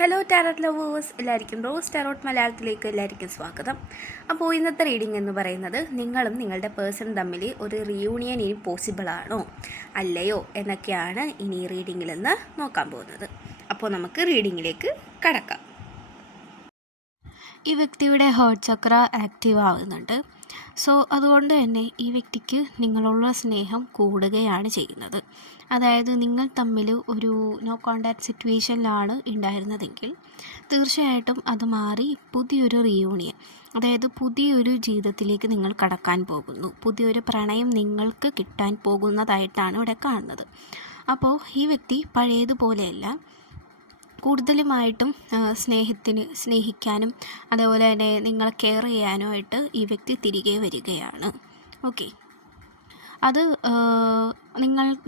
Hello tarot lovers, എല്ലാവർക്കും rose tarot മലയാളത്തിലേക്ക് എല്ലാവർക്കും സ്വാഗതം. അപ്പോൾ ഇന്നത്തെ റീഡിംഗ് എന്ന് പറയുന്നത് നിങ്ങളും നിങ്ങളുടെ പേഴ്സൺ തമ്മിൽ ഒരു റിയൂണിയൻ ഇനി പോസിബിൾ ആണോ അല്ലയോ എന്നൊക്കെയാണ് ഇനി ഈ റീഡിങ്ങിൽ നിന്ന് നോക്കാൻ പോകുന്നത്. അപ്പോൾ നമുക്ക് റീഡിങ്ങിലേക്ക് കടക്കാം. ഈ വ്യക്തിയുടെ ഹാർട്ട് ചക്ര ആക്റ്റീവ് ആകുന്നുണ്ട്. സോ അതുകൊണ്ട് തന്നെ ഈ വ്യക്തിക്ക് നിങ്ങളുള്ള സ്നേഹം കൂടുകയാണ് ചെയ്യുന്നത്. അതായത് നിങ്ങൾ തമ്മിൽ ഒരു നോ കോണ്ടാക്ട് സിറ്റുവേഷനിലാണ് ഉണ്ടായിരുന്നതെങ്കിൽ തീർച്ചയായിട്ടും അത് മാറി പുതിയൊരു റീയൂണിയൻ, അതായത് പുതിയൊരു ജീവിതത്തിലേക്ക് നിങ്ങൾ കടക്കാൻ പോകുന്നു. പുതിയൊരു പ്രണയം നിങ്ങൾക്ക് കിട്ടാൻ പോകുന്നതായിട്ടാണ് ഇവിടെ കാണുന്നത്. അപ്പോൾ ഈ വ്യക്തി പഴയതുപോലെയല്ല, കൂടുതലുമായിട്ടും സ്നേഹിക്കാനും അതേപോലെ തന്നെ നിങ്ങളെ കെയർ ചെയ്യാനുമായിട്ട് ഈ വ്യക്തി തിരികെ വരികയാണ്. ഓക്കെ, അത്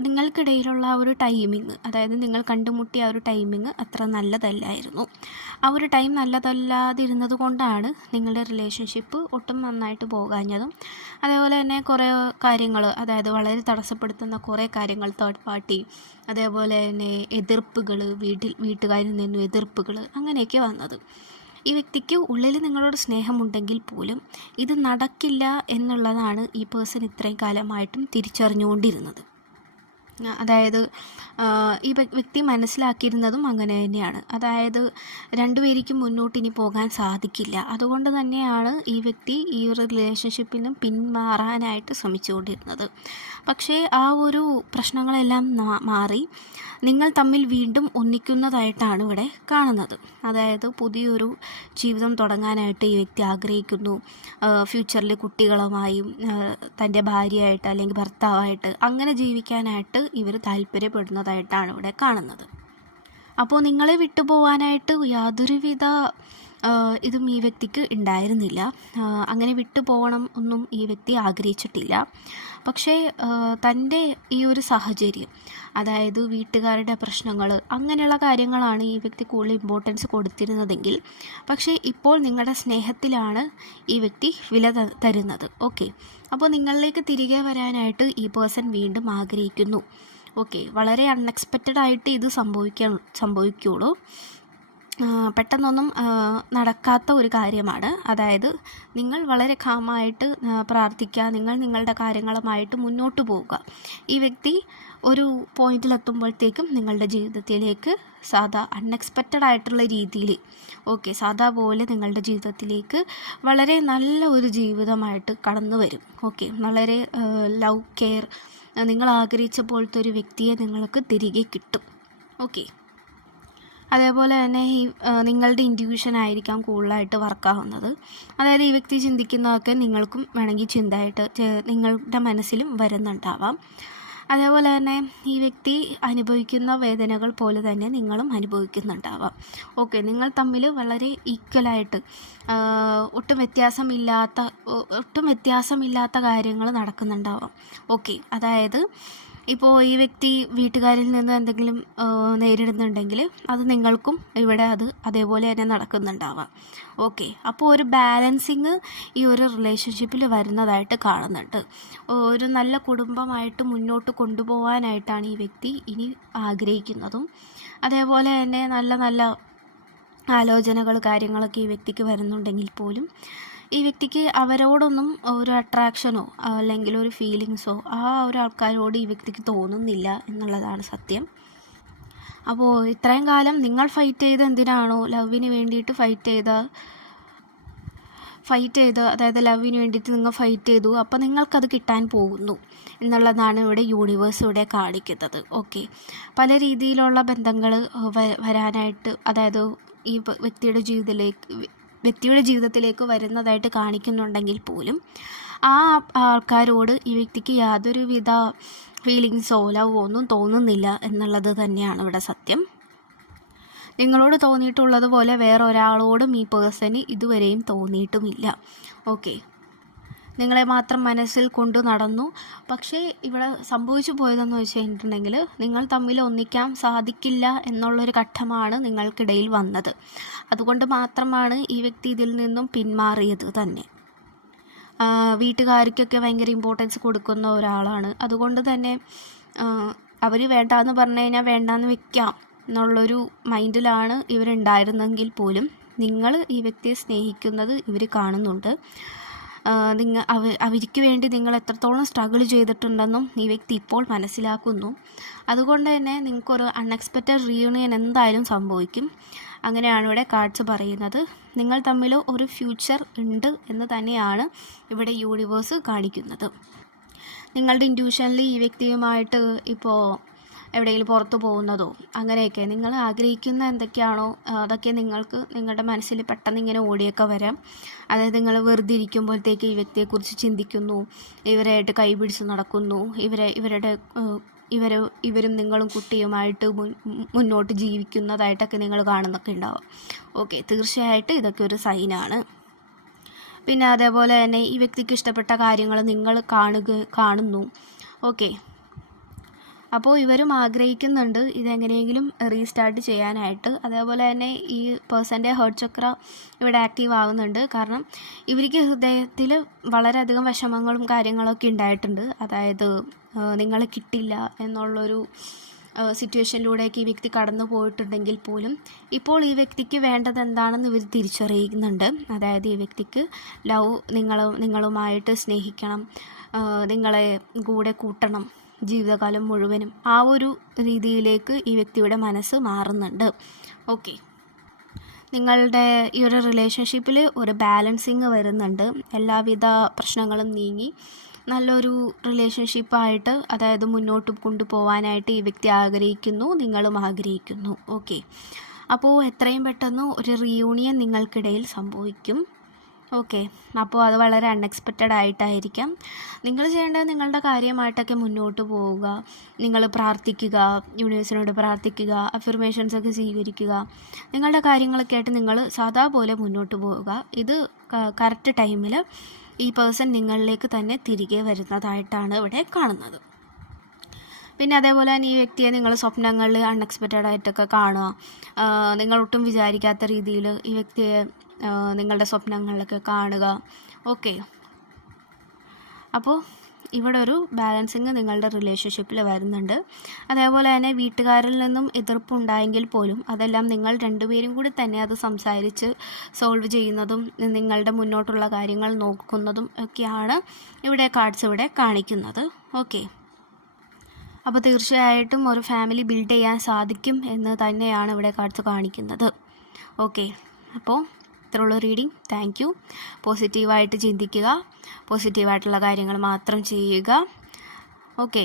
നിങ്ങൾക്കിടയിലുള്ള ആ ഒരു ടൈമിങ്, അതായത് നിങ്ങൾ കണ്ടുമുട്ടിയ ആ ഒരു ടൈമിങ് അത്ര നല്ലതല്ലായിരുന്നു. ആ ഒരു ടൈം നല്ലതല്ലാതിരുന്നത് കൊണ്ടാണ് നിങ്ങളുടെ റിലേഷൻഷിപ്പ് ഒട്ടും നന്നായിട്ട് പോകാഞ്ഞതും അതേപോലെ തന്നെ കുറേ കാര്യങ്ങൾ, അതായത് വളരെ തടസ്സപ്പെടുത്തുന്ന കുറേ കാര്യങ്ങൾ, തേർഡ് പാർട്ടി, അതേപോലെ തന്നെ എതിർപ്പുകൾ, വീട്ടുകാരിൽ നിന്നും എതിർപ്പുകൾ, അങ്ങനെയൊക്കെ വന്നത്. ഈ വ്യക്തിക്ക് ഉള്ളിൽ നിങ്ങളോട് സ്നേഹമുണ്ടെങ്കിൽ പോലും ഇത് നടക്കില്ല എന്നുള്ളതാണ് ഈ പേഴ്സൺ ഇത്രയും കാലമായിട്ടും തിരിച്ചറിഞ്ഞുകൊണ്ടിരുന്നത്. അതായത് ഈ വ്യക്തി മനസ്സിലാക്കിയിരുന്നതും അങ്ങനെ തന്നെയാണ്. അതായത് രണ്ടുപേർക്കും മുന്നോട്ട് ഇനി പോകാൻ സാധിക്കില്ല. അതുകൊണ്ട് തന്നെയാണ് ഈ വ്യക്തി ഈ ഒരു റിലേഷൻഷിപ്പിൽ നിന്നും പിന്മാറാനായിട്ട് ശ്രമിച്ചുകൊണ്ടിരുന്നത്. പക്ഷേ ആ ഒരു പ്രശ്നങ്ങളെല്ലാം മാറി നിങ്ങൾ തമ്മിൽ വീണ്ടും ഒന്നിക്കുന്നതായിട്ടാണ് ഇവിടെ കാണുന്നത്. അതായത് പുതിയൊരു ജീവിതം തുടങ്ങാനായിട്ട് ഈ വ്യക്തി ആഗ്രഹിക്കുന്നു. ഫ്യൂച്ചറിൽ കുട്ടികളുമായും തൻ്റെ ഭാര്യയായിട്ട് അല്ലെങ്കിൽ ഭർത്താവായിട്ട് അങ്ങനെ ജീവിക്കാനായിട്ട് ഇവർ താല്പര്യപ്പെടുന്നതായിട്ടാണ് ഇവിടെ കാണുന്നത്. അപ്പോൾ നിങ്ങളെ വിട്ടുപോകാനായിട്ട് യാതൊരുവിധ ഇതും ഈ വ്യക്തിക്ക് ഉണ്ടായിരുന്നില്ല. അങ്ങനെ വിട്ടുപോകണം ഒന്നും ഈ വ്യക്തി ആഗ്രഹിച്ചിട്ടില്ല. പക്ഷേ തൻ്റെ ഈ ഒരു സാഹചര്യം, അതായത് വീട്ടുകാരുടെ പ്രശ്നങ്ങൾ, അങ്ങനെയുള്ള കാര്യങ്ങളാണ് ഈ വ്യക്തി കൂടുതൽ ഇമ്പോർട്ടൻസ് കൊടുത്തിരുന്നതെങ്കിൽ പക്ഷേ ഇപ്പോൾ നിങ്ങളുടെ സ്നേഹത്തിലാണ് ഈ വ്യക്തി വില തരുന്നത്. ഓക്കെ, അപ്പോൾ നിങ്ങളിലേക്ക് തിരികെ വരാനായിട്ട് ഈ പേഴ്സൺ വീണ്ടും ആഗ്രഹിക്കുന്നു. ഓക്കെ, വളരെ അൺഎക്സ്പെക്റ്റഡ് ആയിട്ട് ഇത് സംഭവിക്കുള്ളൂ. പെട്ടെന്നൊന്നും നടക്കാത്ത ഒരു കാര്യമാണ്. അതായത് നിങ്ങൾ വളരെ കാമായിട്ട് പ്രാർത്ഥിക്കുക, നിങ്ങളുടെ കാര്യങ്ങളുമായിട്ട് മുന്നോട്ട് പോവുക. ഈ വ്യക്തി ഒരു പോയിന്റിലെത്തുമ്പോഴത്തേക്കും നിങ്ങളുടെ ജീവിതത്തിലേക്ക് അൺഎക്സ്പെക്റ്റഡ് ആയിട്ടുള്ള രീതിയിൽ, ഓക്കെ, സാധാ പോലെ നിങ്ങളുടെ ജീവിതത്തിലേക്ക് വളരെ നല്ല ഒരു ജീവിതമായിട്ട് കടന്നു വരും. ഓക്കെ, വളരെ ലവ് കെയർ, നിങ്ങൾ ആഗ്രഹിച്ച പോലത്തെ ഒരു വ്യക്തിയെ നിങ്ങൾക്ക് തിരികെ കിട്ടും. ഓക്കെ, അതേപോലെ തന്നെ ഈ നിങ്ങളുടെ ഇൻറ്റ്യൂഷൻ ആയിരിക്കാം കൂടുതലായിട്ട് വർക്കാവുന്നത്. അതായത് ഈ വ്യക്തി ചിന്തിക്കുന്നതൊക്കെ നിങ്ങൾക്കും വേണമെങ്കിൽ ചിന്തയായിട്ട് നിങ്ങളുടെ മനസ്സിലും വരുന്നുണ്ടാവാം. അതേപോലെ തന്നെ ഈ വ്യക്തി അനുഭവിക്കുന്ന വേദനകൾ പോലെ തന്നെ നിങ്ങളും അനുഭവിക്കുന്നുണ്ടാവാം. ഓക്കെ, നിങ്ങൾ തമ്മിൽ വളരെ ഈക്വലായിട്ട് ഒട്ടും വ്യത്യാസമില്ലാത്ത കാര്യങ്ങൾ നടക്കുന്നുണ്ടാവാം. ഓക്കെ, അതായത് ഇപ്പോൾ ഈ വ്യക്തി വീട്ടുകാരിൽ നിന്ന് എന്തെങ്കിലും നേരിടുന്നുണ്ടെങ്കിൽ അത് നിങ്ങൾക്കും ഇവിടെ അതേപോലെ തന്നെ നടക്കുന്നുണ്ടാവാം. ഓക്കെ, അപ്പോൾ ഒരു ബാലൻസിങ് ഈ ഒരു റിലേഷൻഷിപ്പിൽ വരുന്നതായിട്ട് കാണുന്നുണ്ട്. ഒരു നല്ല കുടുംബമായിട്ട് മുന്നോട്ട് കൊണ്ടുപോകാനായിട്ടാണ് ഈ വ്യക്തി ഇനി ആഗ്രഹിക്കുന്നതും. അതേപോലെ തന്നെ നല്ല നല്ല ആലോചനകൾ, കാര്യങ്ങളൊക്കെ ഈ വ്യക്തിക്ക് വരുന്നുണ്ടെങ്കിൽ പോലും ഈ വ്യക്തിക്ക് അവരോടൊന്നും ഒരു അട്രാക്ഷനോ അല്ലെങ്കിൽ ഒരു ഫീലിങ്സോ ആ ഒരു ആൾക്കാരോട് ഈ വ്യക്തിക്ക് തോന്നുന്നില്ല എന്നുള്ളതാണ് സത്യം. അപ്പോൾ ഇത്രയും കാലം നിങ്ങൾ ഫൈറ്റ് ചെയ്ത് എന്തിനാണോ ലവിന് വേണ്ടിയിട്ട് ഫൈറ്റ് ചെയ്ത് അതായത് ലവിന് വേണ്ടിയിട്ട് നിങ്ങൾ ഫൈറ്റ് ചെയ്തു, അപ്പോൾ നിങ്ങൾക്കത് കിട്ടാൻ പോകുന്നു എന്നുള്ളതാണ് ഇവിടെ യൂണിവേഴ്സ് ഇവിടെ കാണിക്കുന്നത്. ഓക്കെ, പല രീതിയിലുള്ള ബന്ധങ്ങൾ വരാനായിട്ട്, അതായത് ഈ വ്യക്തിയുടെ ജീവിതത്തിലേക്ക് വരുന്നതായിട്ട് കാണിക്കുന്നുണ്ടെങ്കിൽ പോലും ആ ആൾക്കാരോട് ഈ വ്യക്തിക്ക് യാതൊരുവിധ ഫീലിങ്സോ ലവോ ഒന്നും തോന്നുന്നില്ല എന്നുള്ളത് തന്നെയാണ് ഇവിടെ സത്യം. നിങ്ങളോട് തോന്നിയിട്ടുള്ളത് പോലെ വേറെ ഒരാളോടും ഈ പേഴ്സന് ഇതുവരെയും തോന്നിയിട്ടുമില്ല. ഓക്കെ, നിങ്ങളെ മാത്രം മനസ്സിൽ കൊണ്ടു നടന്നു. പക്ഷേ ഇവിടെ സംഭവിച്ചു പോയതെന്ന് വെച്ച് കഴിഞ്ഞിട്ടുണ്ടെങ്കിൽ നിങ്ങൾ തമ്മിൽ ഒന്നിക്കാൻ സാധിക്കില്ല എന്നുള്ളൊരു ഘട്ടമാണ് നിങ്ങൾക്കിടയിൽ വന്നത്. അതുകൊണ്ട് മാത്രമാണ് ഈ വ്യക്തി ഇതിൽ നിന്നും പിന്മാറിയത് തന്നെ. വീട്ടുകാർക്കൊക്കെ ഭയങ്കര ഇമ്പോർട്ടൻസ് കൊടുക്കുന്ന ഒരാളാണ്. അതുകൊണ്ട് തന്നെ അവർ വേണ്ടാന്ന് പറഞ്ഞു കഴിഞ്ഞാൽ വേണ്ടാന്ന് വെക്കാം. എന്നുള്ളൊരു മൈൻഡിലാണ് ഇവരുണ്ടായിരുന്നെങ്കിൽ പോലും നിങ്ങൾ ഈ വ്യക്തിയെ സ്നേഹിക്കുന്നത് ഇവർ കാണുന്നുണ്ട്. അവർക്ക് വേണ്ടി നിങ്ങൾ എത്രത്തോളം സ്ട്രഗിൾ ചെയ്തിട്ടുണ്ടെന്നും ഈ വ്യക്തി ഇപ്പോൾ മനസ്സിലാക്കുന്നു. അതുകൊണ്ട് തന്നെ നിങ്ങൾക്കൊരു അൺഎക്സ്പെക്റ്റഡ് റീയൂണിയൻ എന്തായാലും സംഭവിക്കും. അങ്ങനെയാണ് ഇവിടെ കാർഡ്സ് പറയുന്നത്. നിങ്ങൾ തമ്മിൽ ഒരു ഫ്യൂച്ചർ ഉണ്ട് എന്ന് തന്നെയാണ് ഇവിടെ യൂണിവേഴ്സ് കാണിക്കുന്നത്. നിങ്ങളുടെ ഇൻറ്റ്യൂഷനിൽ ഈ വ്യക്തിയുമായിട്ട് ഇപ്പോൾ എവിടെയെങ്കിലും പുറത്തു പോകുന്നതോ അങ്ങനെയൊക്കെ നിങ്ങൾ ആഗ്രഹിക്കുന്ന എന്തൊക്കെയാണോ അതൊക്കെ നിങ്ങൾക്ക് നിങ്ങളുടെ മനസ്സിൽ പെട്ടെന്ന് ഇങ്ങനെ ഓടിയൊക്കെ വരാം. അതായത് നിങ്ങൾ വെറുതെ ഇരിക്കുമ്പോഴത്തേക്ക് ഈ വ്യക്തിയെക്കുറിച്ച് ചിന്തിക്കുന്നു, ഇവരായിട്ട് കൈപിടിച്ച് നടക്കുന്നു, ഇവരും നിങ്ങളും കുട്ടിയുമായിട്ട് മുന്നോട്ട് ജീവിക്കുന്നതായിട്ടൊക്കെ നിങ്ങൾ കാണുന്നൊക്കെ ഉണ്ടാവും. ഓക്കെ, തീർച്ചയായിട്ടും ഇതൊക്കെ ഒരു സൈനാണ്. പിന്നെ അതേപോലെ തന്നെ ഈ വ്യക്തിക്ക് ഇഷ്ടപ്പെട്ട കാര്യങ്ങൾ നിങ്ങൾ കാണുന്നു. ഓക്കെ, അപ്പോൾ ഇവരും ആഗ്രഹിക്കുന്നുണ്ട് ഇതെങ്ങനെയെങ്കിലും റീസ്റ്റാർട്ട് ചെയ്യാനായിട്ട്. അതേപോലെ തന്നെ ഈ പേഴ്സൻ്റെ ഹേർട്ട് ചക്ര ഇവിടെ ആക്റ്റീവ് ആവുന്നുണ്ട്. കാരണം ഇവർക്ക് ഹൃദയത്തിൽ വളരെയധികം വിഷമങ്ങളും കാര്യങ്ങളൊക്കെ ഉണ്ടായിട്ടുണ്ട്. അതായത് നിങ്ങളെ കിട്ടില്ല എന്നുള്ളൊരു സിറ്റുവേഷനിലൂടെയൊക്കെ ഈ വ്യക്തി കടന്നു പോയിട്ടുണ്ടെങ്കിൽ പോലും ഇപ്പോൾ ഈ വ്യക്തിക്ക് വേണ്ടത് എന്താണെന്ന് ഇവർ തിരിച്ചറിയുന്നുണ്ട്. അതായത് ഈ വ്യക്തിക്ക് നിങ്ങളുമായിട്ട് സ്നേഹിക്കണം, നിങ്ങളെ കൂടെ കൂട്ടണം ജീവിതകാലം മുഴുവനും, ആ ഒരു രീതിയിലേക്ക് ഈ വ്യക്തിയുടെ മനസ്സ് മാറുന്നുണ്ട്. ഓക്കെ, നിങ്ങളുടെ ഈ ഒരു റിലേഷൻഷിപ്പിൽ ഒരു ബാലൻസിങ് വരുന്നുണ്ട്. എല്ലാവിധ പ്രശ്നങ്ങളും നീങ്ങി നല്ലൊരു റിലേഷൻഷിപ്പായിട്ട്, അതായത് മുന്നോട്ട് കൊണ്ടുപോകാനായിട്ട് ഈ വ്യക്തി ആഗ്രഹിക്കുന്നു, നിങ്ങളും ആഗ്രഹിക്കുന്നു. ഓക്കെ, അപ്പോൾ എത്രയും പെട്ടെന്ന് ഒരു റീയൂണിയൻ നിങ്ങൾക്കിടയിൽ സംഭവിക്കും. ഓക്കെ, അപ്പോൾ അത് വളരെ അൺഎക്സ്പെക്റ്റഡ് ആയിട്ടായിരിക്കാം. നിങ്ങൾ ചെയ്യേണ്ടത് നിങ്ങളുടെ കാര്യമായിട്ടൊക്കെ മുന്നോട്ട് പോവുക, നിങ്ങൾ പ്രാർത്ഥിക്കുക, യൂണിവേഴ്സിനോട് പ്രാർത്ഥിക്കുക, അഫർമേഷൻസൊക്കെ സ്വീകരിക്കുക, നിങ്ങളുടെ കാര്യങ്ങളൊക്കെ ആയിട്ട് നിങ്ങൾ സാധാ പോലെ മുന്നോട്ട് പോവുക. ഇത് കറക്റ്റ് ടൈമിൽ ഈ പേഴ്സൺ നിങ്ങളിലേക്ക് തന്നെ തിരികെ വരുന്നതായിട്ടാണ് ഇവിടെ കാണുന്നത്. പിന്നെ അതേപോലെ തന്നെ ഈ വ്യക്തിയെ നിങ്ങൾ സ്വപ്നങ്ങളിൽ അൺഎക്സ്പെക്റ്റഡ് ആയിട്ടൊക്കെ കാണുക, നിങ്ങളൊട്ടും വിചാരിക്കാത്ത രീതിയിൽ ഈ വ്യക്തിയെ നിങ്ങളുടെ സ്വപ്നങ്ങളിലൊക്കെ കാണുക. ഓക്കെ, അപ്പോൾ ഇവിടെ ഒരു ബാലൻസിങ് നിങ്ങളുടെ റിലേഷൻഷിപ്പിൽ വരുന്നുണ്ട്. അതേപോലെ തന്നെ വീട്ടുകാരിൽ നിന്നും എതിർപ്പുണ്ടായെങ്കിൽ പോലും അതെല്ലാം നിങ്ങൾ രണ്ടുപേരും കൂടി തന്നെ അത് സംസാരിച്ച് സോൾവ് ചെയ്യുന്നതും നിങ്ങളുടെ മുന്നോട്ടുള്ള കാര്യങ്ങൾ നോക്കുന്നതും ഒക്കെയാണ് ഇവിടെ കാർഡ്സ് ഇവിടെ കാണിക്കുന്നത്. ഓക്കെ, അപ്പോൾ തീർച്ചയായിട്ടും ഒരു ഫാമിലി ബിൽഡ് ചെയ്യാൻ സാധിക്കും എന്ന് തന്നെയാണ് ഇവിടെ കാർഡ്സ് കാണിക്കുന്നത്. ഓക്കെ, അപ്പോൾ ഇത്രയുള്ള റീഡിങ്. Thank you. പോസിറ്റീവായിട്ട് ചിന്തിക്കുക, പോസിറ്റീവായിട്ടുള്ള കാര്യങ്ങൾ മാത്രം ചെയ്യുക. ഓക്കെ.